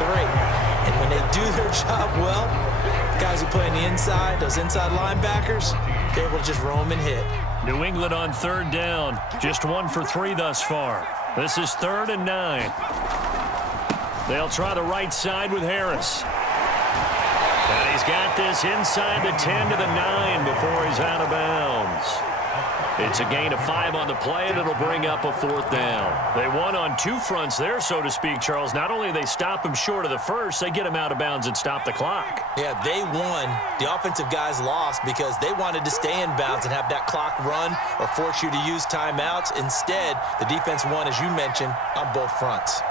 three. And when they do their job well, guys who play on the inside, those inside linebackers, they're able to just roam and hit. New England on third down. Just 1 for 3 thus far. This is 3rd and 9. They'll try the right side with Harris. And he's got this inside the 10 to the 9 before he's out of bounds. It's a gain of 5 on the play, and it'll bring up a 4th down. They won on 2 fronts there, so to speak, Charles. Not only do they stop him short of the first, they get him out of bounds and stop the clock. Yeah, they won. The offensive guys lost because they wanted to stay in bounds and have that clock run or force you to use timeouts. Instead, the defense won, as you mentioned, on both fronts.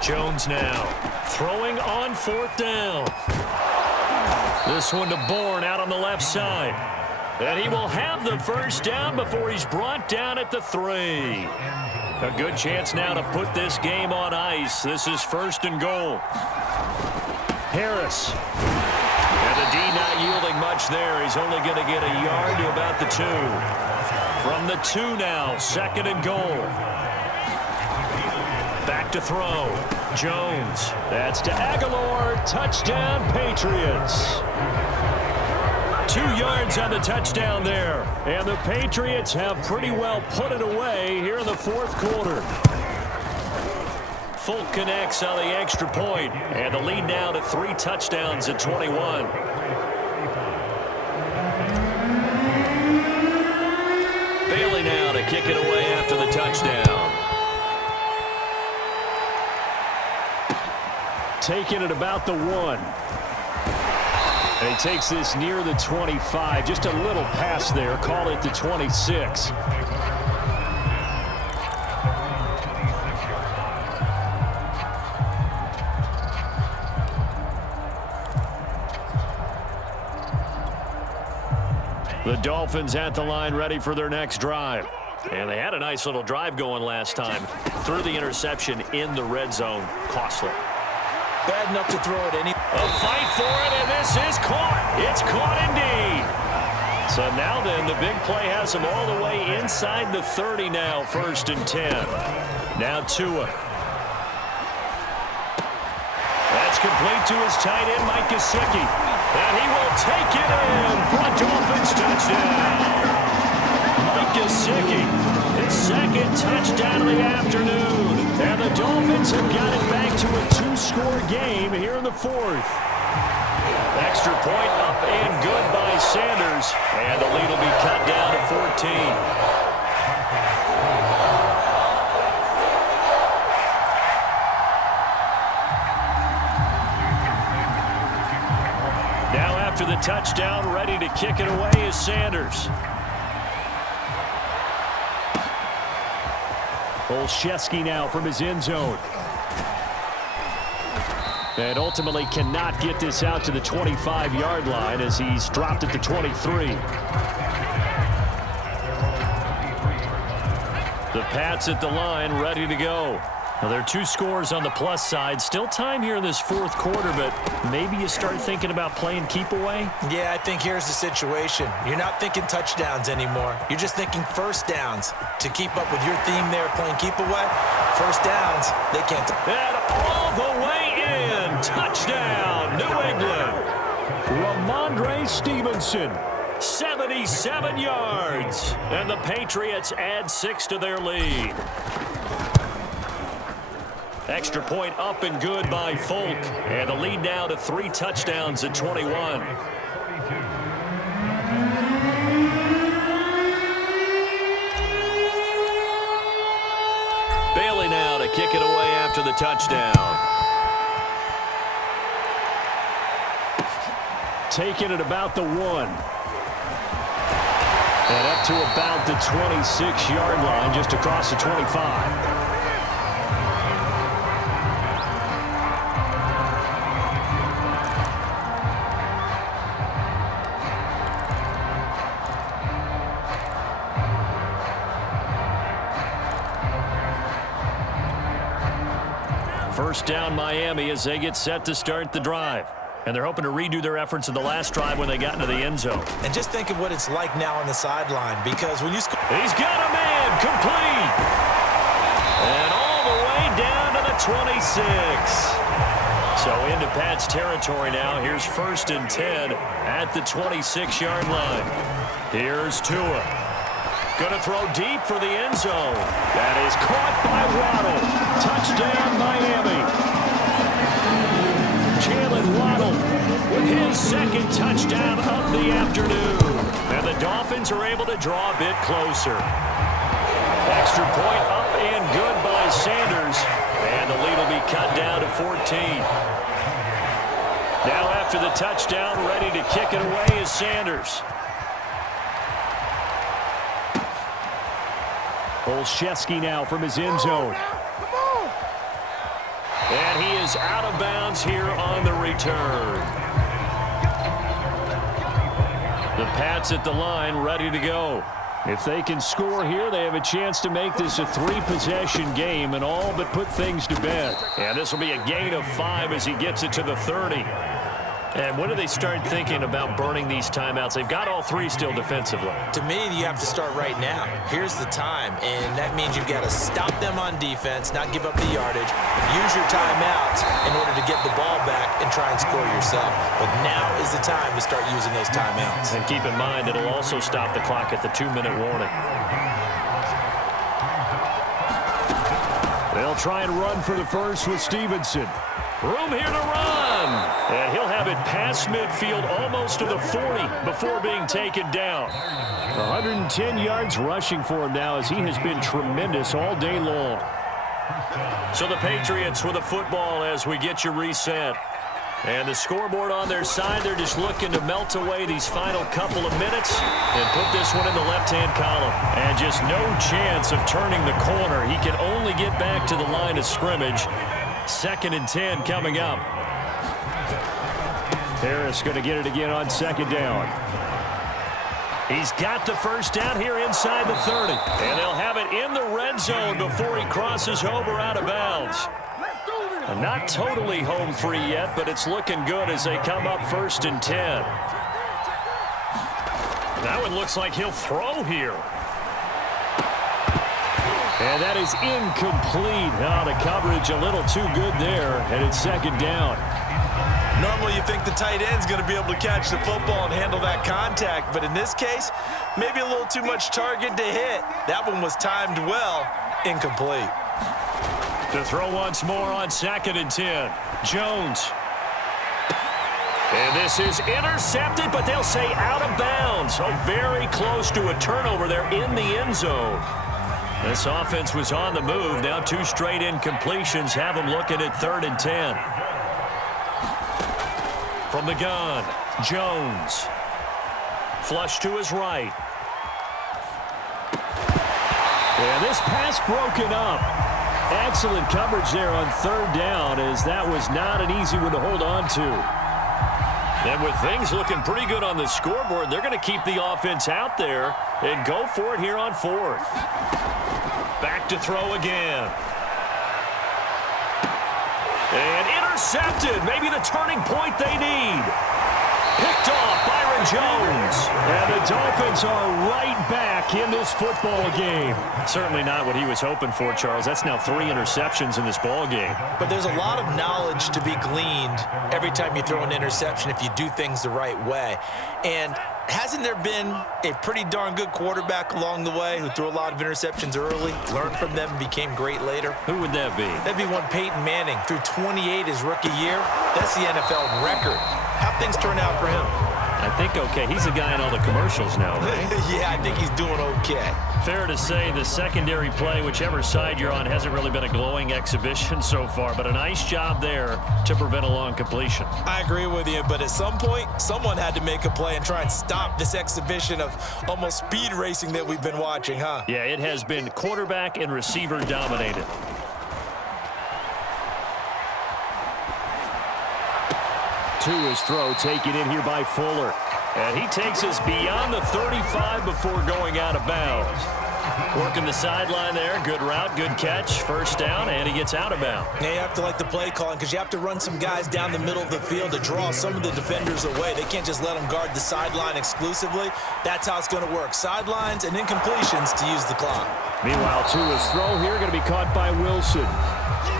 Jones now throwing on 4th down. This one to Bourne out on the left side. And he will have the first down before he's brought down at the 3. A good chance now to put this game on ice. This is 1st and goal. Harris. And the D not yielding much there. He's only going to get a yard to about the 2. From the 2 now, 2nd and goal. Back to throw. Jones. That's to Aguilar. Touchdown, Patriots. 2 yards on the touchdown there. And the Patriots have pretty well put it away here in the 4th quarter. Folk connects on the extra point. And the lead now to 3 touchdowns at 21. Bailey now to kick it away after the touchdown. Taking it about the 1. And he takes this near the 25. Just a little pass there. Call it the 26. The Dolphins at the line ready for their next drive. And they had a nice little drive going last time. Threw the interception in the red zone. Costly. Bad enough to throw it any. A fight for it, and this is caught. It's caught indeed. So now then, the big play has him all the way inside the 30 now, 1st and 10. Now Tua. That's complete to his tight end, Mike Gesicki. And he will take it in for a Dolphins touchdown. Mike Gesicki, his 2nd touchdown of the afternoon. And the Dolphins have got it back to a 2-score game here in the 4th. Extra point up and good by Sanders. And the lead will be cut down to 14. Now after the touchdown, ready to kick it away is Sanders. Olszewski now from his end zone. And ultimately cannot get this out to the 25-yard line as he's dropped at the 23. The Pats at the line ready to go. Well, there are 2 scores on the plus side. Still time here in this 4th quarter, but maybe you start thinking about playing keep away? Yeah, I think here's the situation. You're not thinking touchdowns anymore. You're just thinking first downs. To keep up with your theme there, playing keep away, first downs, they can't. And all the way in. Touchdown, New England. Ramondre Stevenson. 77 yards. And the Patriots add 6 to their lead. Extra point up and good by Folk. And the lead now to 3 touchdowns at 21. Bailey now to kick it away after the touchdown. Taking it about the 1. And up to about the 26-yard line, just across the 25. First down Miami as they get set to start the drive. And they're hoping to redo their efforts in the last drive when they got into the end zone. And just think of what it's like now on the sideline, because when you score. He's got a man complete. 26. So into Pat's territory now. Here's 1st and 10 at the 26-yard line. Here's Tua. Going to throw deep for the end zone. That is caught by Waddle. Touchdown, Miami. Jalen Waddle with his 2nd touchdown of the afternoon. And the Dolphins are able to draw a bit closer. Extra point up and good by Sanders. And the lead will be cut down to 14. Now after the touchdown, ready to kick it away is Sanders. Olszewski now from his end zone. And he is out of bounds here on the return. The Pats at the line ready to go. If they can score here, they have a chance to make this a 3-possession game and all but put things to bed. And this will be a gain of 5 as he gets it to the 30. And when do they start thinking about burning these timeouts? They've got all 3 still defensively. To me, you have to start right now. Here's the time, and that means you've got to stop them on defense, not give up the yardage, use your timeouts in order to get the ball back and try and score yourself. But now is the time to start using those timeouts. And keep in mind, it'll also stop the clock at the 2-minute warning. They'll try and run for the first with Stevenson. Room here to run. And he'll have it past midfield almost to the 40 before being taken down. 110 yards rushing for him now as he has been tremendous all day long. So the Patriots with a football as we get you reset. And the scoreboard on their side, they're just looking to melt away these final couple of minutes and put this one in the left-hand column. And just no chance of turning the corner. He can only get back to the line of scrimmage. 2nd and 10 coming up. Harris going to get it again on 2nd down. He's got the first down here inside the 30. And they'll have it in the red zone before he crosses over out of bounds. Not totally home free yet, but it's looking good as they come up 1st and 10. That one looks like he'll throw here. And that is incomplete. Oh, the coverage a little too good there, and it's 2nd down. Normally you think the tight end's going to be able to catch the football and handle that contact, but in this case, maybe a little too much target to hit. That one was timed well, incomplete. To throw once more on 2nd and 10. Jones. And this is intercepted, but they'll say out of bounds. So very close to a turnover there in the end zone. This offense was on the move. Now 2 straight incompletions have them looking at 3rd and 10. From the gun, Jones. Flush to his right. And this pass broken up. Excellent coverage there on 3rd down, as that was not an easy one to hold on to. And with things looking pretty good on the scoreboard, they're going to keep the offense out there and go for it here on 4th. Back to throw again. And intercepted. Maybe the turning point they need. Picked off Byron Jones. And the Dolphins are right back in this football game. Certainly not what he was hoping for, Charles. That's now 3 interceptions in this ball game. But there's a lot of knowledge to be gleaned every time you throw an interception if you do things the right way. And hasn't there been a pretty darn good quarterback along the way who threw a lot of interceptions early, learned from them, and became great later? Who would that be? That'd be one Peyton Manning. Threw 28 his rookie year. That's the NFL record. How'd things turn out for him? I think okay. He's a guy in all the commercials now, right? Yeah, I think he's doing okay. Fair to say the secondary play, whichever side you're on, hasn't really been a glowing exhibition so far, but a nice job there to prevent a long completion. I agree with you, but at some point, someone had to make a play and try and stop this exhibition of almost speed racing that we've been watching, huh? Yeah, it has been quarterback and receiver dominated. To his throw, taken in here by Fuller. And he takes us beyond the 35 before going out of bounds. Working the sideline there. Good route, good catch. First down, and he gets out of bounds. Now you have to like the play calling because you have to run some guys down the middle of the field to draw some of the defenders away. They can't just let them guard the sideline exclusively. That's how it's going to work. Sidelines and incompletions to use the clock. Meanwhile, Tua's throw here going to be caught by Wilson.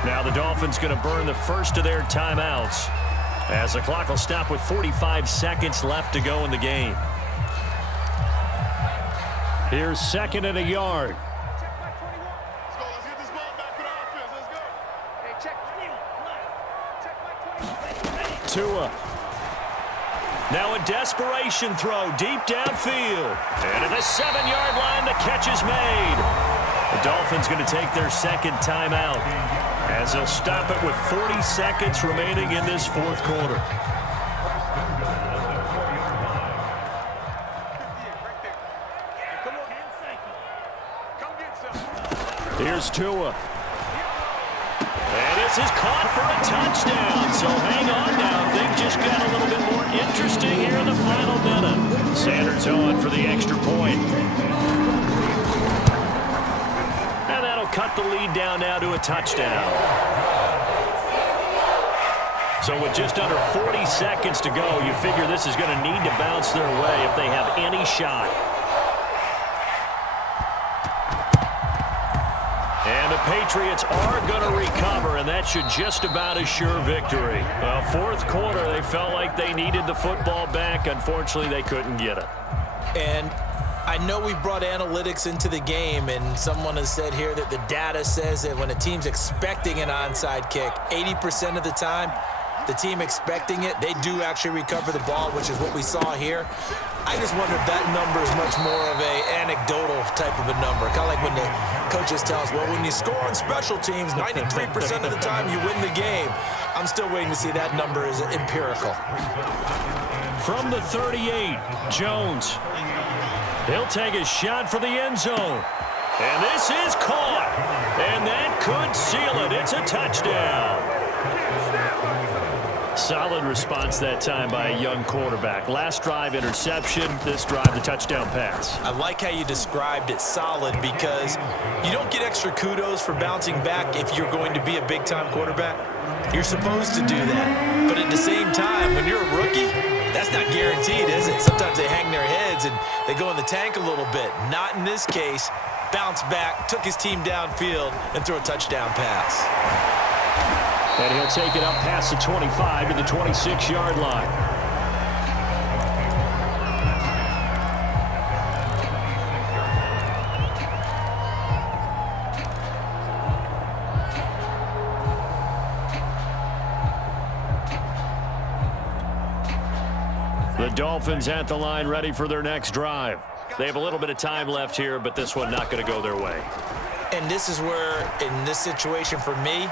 Now the Dolphins going to burn the first of their timeouts as the clock will stop with 45 seconds left to go in the game. Here's second and a yard. Tua. Now a desperation throw deep downfield. And at the 7-yard line, the catch is made. The Dolphins going to take their second timeout as they'll stop it with 40 seconds remaining in this fourth quarter. Here's Tua. And this is caught for a touchdown. So hang on now. Things just got a little bit more interesting here in the final minute. Sanders on for the extra point. And that'll cut the lead down now to a touchdown. So with just under 40 seconds to go, you figure this is going to need to bounce their way if they have any shot. And the Patriots are going to recover, and that should just about assure victory. Well, fourth quarter, they felt like they needed the football back. Unfortunately, they couldn't get it. And I know we brought analytics into the game, and someone has said here that the data says that when a team's expecting an onside kick, 80% of the time, the team expecting it, they do actually recover the ball, which is what we saw here. I just wonder if that number is much more of a anecdotal type of a number. Kind of like when the coaches tell us, well, when you score on special teams, 93% of the time you win the game. I'm still waiting to see that number is empirical. From the 38, Jones. He'll take a shot for the end zone. And this is caught. And that could seal it. It's a touchdown. Solid response that time by a young quarterback. Last drive, interception. This drive, the touchdown pass. I like how you described it solid because you don't get extra kudos for bouncing back if you're going to be a big-time quarterback. You're supposed to do that. But at the same time, when you're a rookie, that's not guaranteed, is it? Sometimes they hang their heads and they go in the tank a little bit. Not in this case. Bounced back, took his team downfield, and threw a touchdown pass. And he'll take it up past the 25 to the 26-yard line. The Dolphins at the line ready for their next drive. They have a little bit of time left here, but this one not going to go their way. And this is where, in this situation for me,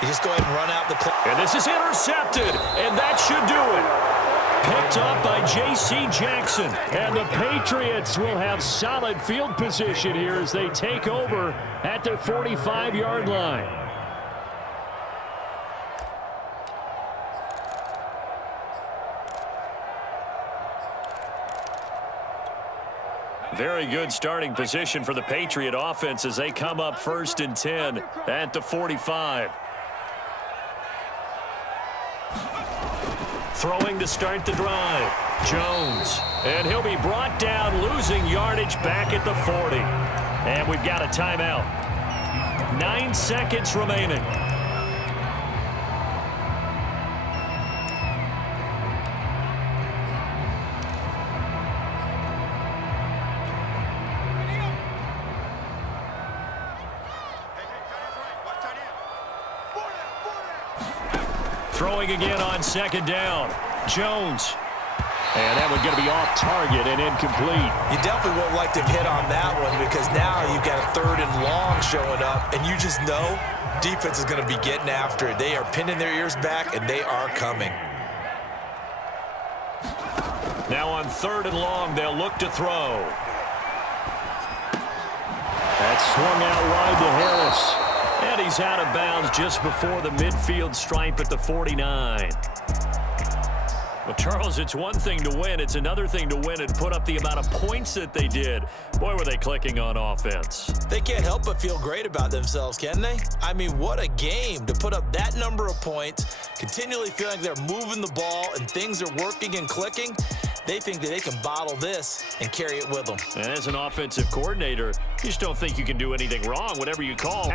you just go ahead and run out the clock. And this is intercepted, and that should do it. Picked up by J.C. Jackson. And the Patriots will have solid field position here as they take over at their 45-yard line. Very good starting position for the Patriot offense as they come up 1st and 10 at the 45. Throwing to start the drive. Jones. And he'll be brought down, losing yardage back at the 40. And we've got a timeout. 9 seconds remaining. Throwing again on 2nd down. Jones. And that one going to be off target and incomplete. You definitely won't like to hit on that one because now you've got a 3rd and long showing up, and you just know defense is going to be getting after it. They are pinning their ears back, and they are coming. Now on 3rd and long, they'll look to throw. That's swung out wide to Harris. And he's out of bounds just before the midfield stripe at the 49. Well, Charles, it's one thing to win. It's another thing to win and put up the amount of points that they did. Boy, were they clicking on offense. They can't help but feel great about themselves, can they? I mean, what a game to put up that number of points, continually feeling like they're moving the ball and things are working and clicking. They think that they can bottle this and carry it with them. And as an offensive coordinator, you just don't think you can do anything wrong, whatever you call.